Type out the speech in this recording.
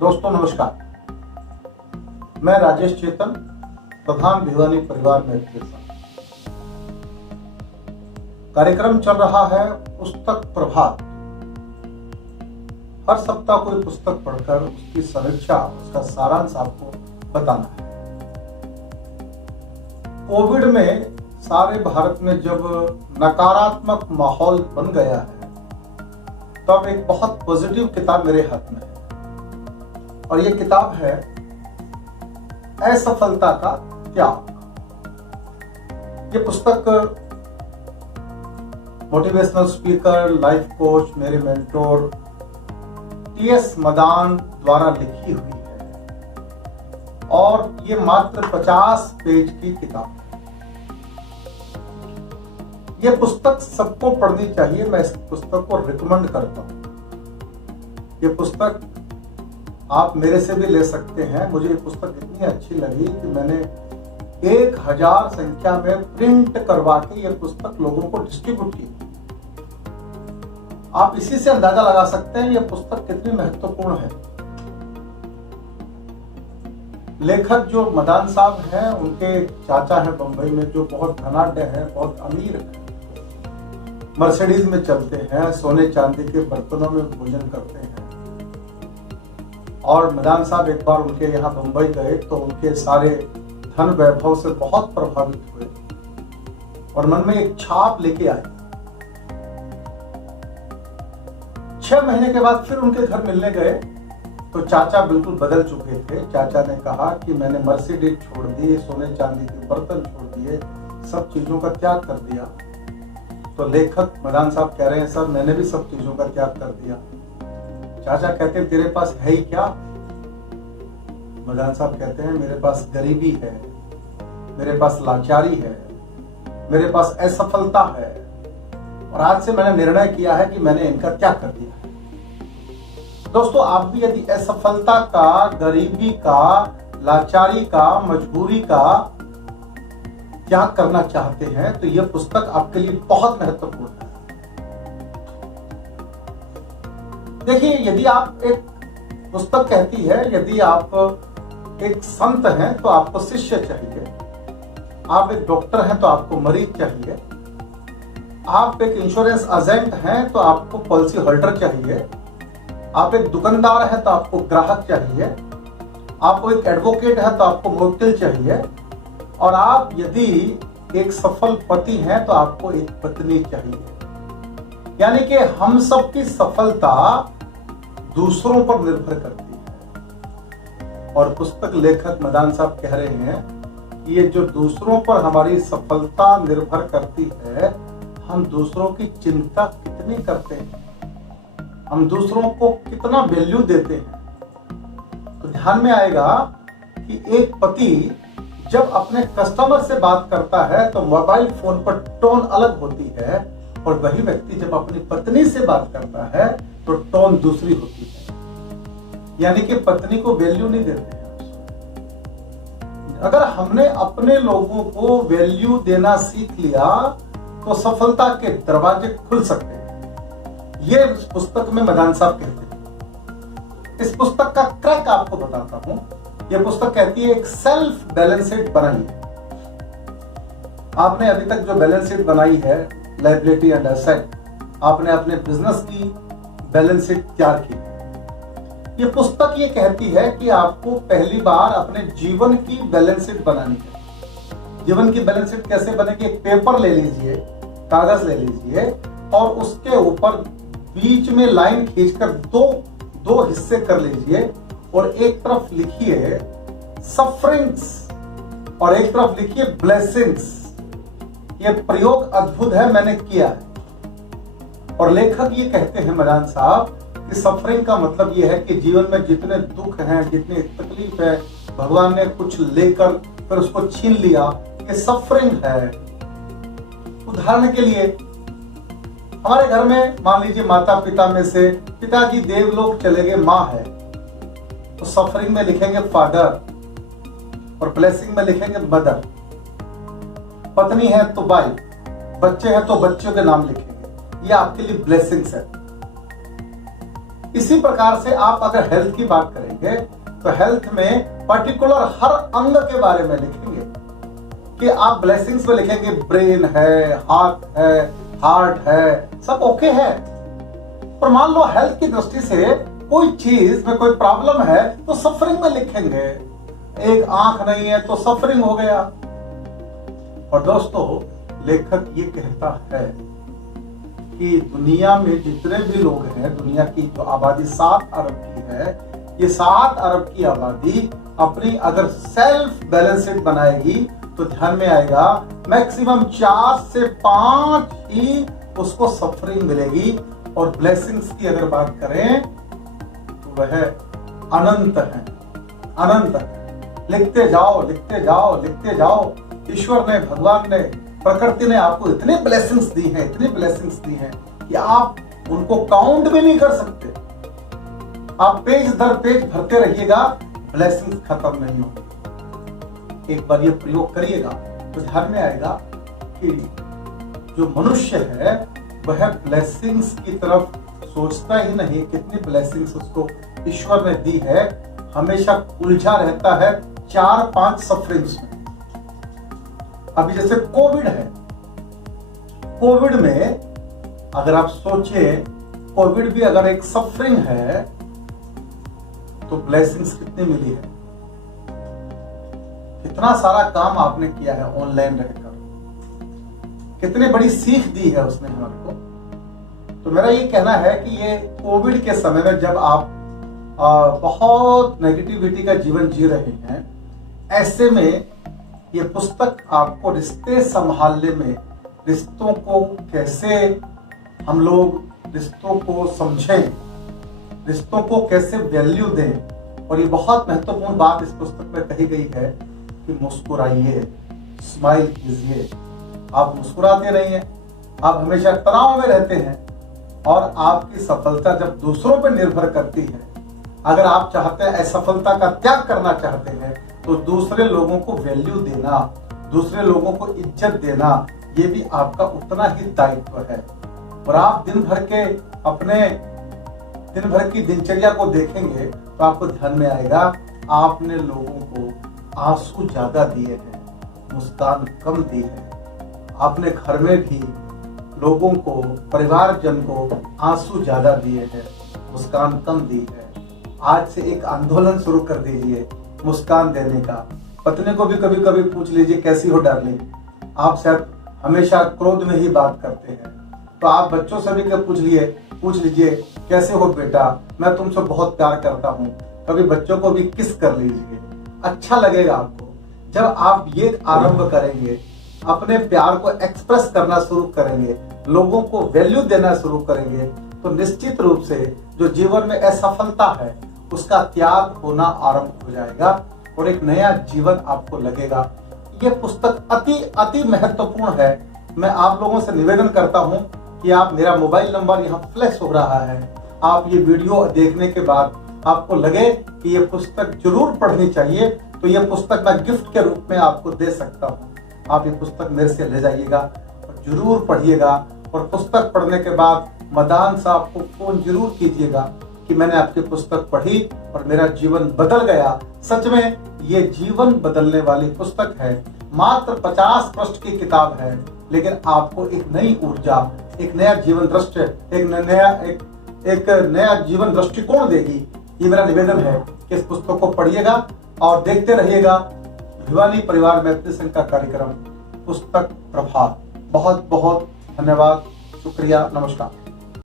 दोस्तों नमस्कार, मैं राजेश चेतन, प्रधान भिवानी परिवार में कार्यक्रम चल रहा है पुस्तक प्रभात। हर सप्ताह कोई पुस्तक पढ़कर उसकी समीक्षा, उसका सारांश आपको बताना है। कोविड में सारे भारत में जब नकारात्मक माहौल बन गया है, तब एक बहुत पॉजिटिव किताब मेरे हाथ में है और ये किताब है असफलता का त्याग। ये पुस्तक मोटिवेशनल स्पीकर, लाइफ कोच, मेरे मेंटोर टी.एस. मदान द्वारा लिखी हुई है और ये मात्र 50 पेज की किताब है। ये पुस्तक सबको पढ़नी चाहिए। मैं इस पुस्तक को रिकमेंड करता हूं। ये पुस्तक आप मेरे से भी ले सकते हैं। मुझे ये पुस्तक इतनी अच्छी लगी कि मैंने 1000 संख्या में प्रिंट करवा के ये पुस्तक लोगों को डिस्ट्रीब्यूट की। आप इसी से अंदाजा लगा सकते हैं ये पुस्तक कितनी महत्वपूर्ण है। लेखक जो मदान साहब हैं, उनके चाचा हैं बंबई में, जो बहुत धनाढ्य हैं, बहुत अमीर हैं, मर्सिडीज में चलते हैं, सोने चांदी के बर्तनों में भोजन करते हैं। और मदान साहब एक बार उनके यहाँ बंबई गए तो उनके सारे धन वैभव से बहुत प्रभावित हुए और मन में एक छाप लेके आए। 6 महीने के बाद फिर उनके घर मिलने गए तो चाचा बिल्कुल बदल चुके थे। चाचा ने कहा कि मैंने मर्सिडीज छोड़ दी, सोने चांदी के बर्तन छोड़ दिए, सब चीजों का त्याग कर दिया। तो लेखक मदान साहब कह रहे हैं, सर मैंने भी सब चीजों का त्याग कर दिया। चाचा कहते हैं, तेरे पास है ही क्या? मदान साहब कहते हैं, मेरे पास गरीबी है, मेरे पास लाचारी है, मेरे पास असफलता है और आज से मैंने निर्णय किया है कि मैंने इनका त्याग कर दिया है। दोस्तों, आप भी यदि असफलता का, गरीबी का, लाचारी का, मजबूरी का त्याग करना चाहते हैं तो यह पुस्तक आपके लिए बहुत महत्वपूर्ण है। देखिए, यदि आप एक पुस्तक कहती है, यदि आप एक संत हैं तो आपको शिष्य चाहिए, आप एक डॉक्टर हैं तो आपको मरीज चाहिए, आप एक इंश्योरेंस एजेंट हैं तो आपको पॉलिसी होल्डर चाहिए, आप एक दुकानदार हैं तो आपको ग्राहक चाहिए, आपको एक एडवोकेट है तो आपको मुवक्किल चाहिए और आप यदि एक सफल पति हैं तो आपको एक पत्नी चाहिए। यानी कि हम सब की सफलता दूसरों पर निर्भर करती है और पुस्तक लेखक मदान साहब कह रहे हैं कि ये जो दूसरों पर हमारी सफलता निर्भर करती है, हम दूसरों की चिंता कितनी करते हैं, हम दूसरों को कितना वैल्यू देते हैं। तो ध्यान में आएगा कि एक पति जब अपने कस्टमर से बात करता है तो मोबाइल फोन पर टोन अलग होती है और वही व्यक्ति जब अपनी पत्नी से बात करता है तो टोन दूसरी होती है। यानी कि पत्नी को वैल्यू नहीं देते हैं। अगर हमने अपने लोगों को वैल्यू देना सीख लिया तो सफलता के दरवाजे खुल सकते हैं। ये इस पुस्तक में मदान साहब कहते हैं। इस पुस्तक का क्रैक आपको बताता हूं। यह पुस्तक कहती है, एक सेल्फ बैलेंस शीट बनाइए। आपने अभी तक जो बैलेंस शीट बनाई है, लायबिलिटी एंड एसेट, आपने अपने बिजनेस की बैलेंस शीट तैयार की। ये पुस्तक ये कहती है कि आपको पहली बार अपने जीवन की बैलेंस शीट बनानी है। जीवन की बैलेंस शीट कैसे बनेगी? एक पेपर ले लीजिए, कागज ले लीजिए और उसके ऊपर बीच में लाइन खींचकर दो हिस्से कर लीजिए और एक तरफ लिखिए सफरिंग्स और एक तरफ लिखिए ब्लेसिंग्स। ये प्रयोग अद्भुत है, मैंने किया है। और लेखक ये कहते हैं मदान साहब कि सफरिंग का मतलब ये है कि जीवन में जितने दुख हैं, जितनी तकलीफ है, भगवान ने कुछ लेकर फिर उसको छीन लिया, ये सफरिंग है। उदाहरण के लिए हमारे घर में मान लीजिए माता पिता में से पिताजी देवलोक चले गए, माँ है, तो सफरिंग में लिखेंगे फादर और ब्लेसिंग में लिखेंगे मदर। पत्नी है तो वाइफ, बच्चे हैं तो बच्चों के नाम लिखेंगे। ये आपके लिए ब्लेसिंग्स है। इसी प्रकार से आप अगर हेल्थ की बात करेंगे तो हेल्थ में पर्टिकुलर हर अंग के बारे में लिखेंगे कि आप ब्लेसिंग्स में लिखेंगे ब्रेन है, हार्ट है, सब ओके है। पर मान लो हेल्थ की दृष्टि से कोई चीज में कोई प्रॉब्लम है तो सफरिंग में लिखेंगे। एक आंख नहीं है तो सफरिंग हो गया। और दोस्तों, लेखक ये कहता है कि दुनिया में जितने भी लोग हैं, दुनिया की जो आबादी 7 अरब की है, ये 7 अरब की आबादी अपनी अगर सेल्फ बैलेंस शीट बनाएगी तो ध्यान में आएगा मैक्सिमम 4 से 5 ही उसको सफरिंग मिलेगी। और ब्लेसिंग्स की अगर बात करें तो वह अनंत है, अनंत है। लिखते जाओ, लिखते जाओ, लिखते जाओ। ईश्वर ने, भगवान ने, प्रकृति ने आपको इतने ब्लेसिंग्स दी हैं, इतनी ब्लेसिंग्स दी हैं कि आप उनको काउंट भी नहीं कर सकते। आप पेज दर पेज भरते रहिएगा, ब्लेसिंग्स खत्म नहीं होगी। एक बार ये प्रयोग करिएगा तो ध्यान में आएगा कि जो मनुष्य है वह ब्लेसिंग्स की तरफ सोचता ही नहीं, कितनी ब्लेसिंग्स उसको ईश्वर ने दी है। हमेशा उलझा रहता है 4-5 सफरिंग्स में। अभी जैसे कोविड है, कोविड में अगर आप सोचें, कोविड भी अगर एक सफरिंग है तो ब्लेसिंग्स कितनी मिली है। कितना सारा काम आपने किया है ऑनलाइन रहकर, कितनी बड़ी सीख दी है उसने हमारे को। तो मेरा ये कहना है कि ये कोविड के समय में जब आप बहुत नेगेटिविटी का जीवन जी रहे हैं, ऐसे में ये पुस्तक आपको रिश्ते संभालने में, रिश्तों को कैसे हम लोग रिश्तों को समझें, रिश्तों को कैसे वैल्यू दें। और ये बहुत महत्वपूर्ण बात इस पुस्तक में कही गई है कि मुस्कुराइए, स्माइल कीजिए। आप मुस्कुराते नहीं हैं, आप हमेशा तनाव में रहते हैं। और आपकी सफलता जब दूसरों पर निर्भर करती है, अगर आप चाहते हैं असफलता का त्याग करना चाहते हैं, तो दूसरे लोगों को वैल्यू देना, दूसरे लोगों को इज्जत देना, ये भी आपका उतना ही दायित्व है। और आप दिन भर की दिनचर्या को देखेंगे तो आपको ध्यान में आएगा आपने लोगों को आंसू ज्यादा दिए हैं, मुस्कान कम दी है। आपने घर में भी लोगों को, परिवारजन को आंसू ज्यादा दिए हैं, मुस्कान कम दी है। आज से एक आंदोलन शुरू कर दीजिए मुस्कान देने का। पत्नी को भी कभी कभी पूछ लीजिए कैसी हो डार्लिंग। आप शायद हमेशा क्रोध में ही बात करते हैं, तो आप बच्चों से भी पूछ लीजिए कैसे हो बेटा, मैं तुमसे बहुत प्यार करता हूँ। कभी बच्चों को भी किस कर लीजिए, अच्छा लगेगा आपको। जब आप ये आरंभ करेंगे, अपने प्यार को एक्सप्रेस करना शुरू करेंगे, लोगों को वैल्यू देना शुरू करेंगे, तो निश्चित रूप से जो जीवन में असफलता है उसका त्याग होना आरंभ हो जाएगा और एक नया जीवन आपको लगेगा। यह पुस्तक अति महत्वपूर्ण है। मैं आप लोगों से निवेदन करता हूं कि आप, मेरा मोबाइल नंबर यहाँ फ्लैश हो रहा है, आप ये वीडियो देखने के बाद आपको लगे कि ये पुस्तक जरूर पढ़नी चाहिए, तो ये पुस्तक मैं गिफ्ट के रूप में आपको दे सकता हूँ। आप ये पुस्तक मेरे से ले जाइएगा और जरूर पढ़िएगा। और पुस्तक पढ़ने के बाद मदान साहब को फोन जरूर कीजिएगा कि मैंने आपकी पुस्तक पढ़ी और मेरा जीवन बदल गया। सच में ये जीवन बदलने वाली पुस्तक है। मात्र 50 पृष्ठ की किताब है, लेकिन आपको एक नई ऊर्जा, एक नया जीवन दृष्टि, एक नया जीवन दृष्टिकोण देगी। ये मेरा निवेदन है कि इस पुस्तक को पढ़िएगा और देखते रहिएगा भिवानी परिवार मैत्री संघ का कार्यक्रम पुस्तक प्रभात। बहुत बहुत धन्यवाद, शुक्रिया, नमस्कार।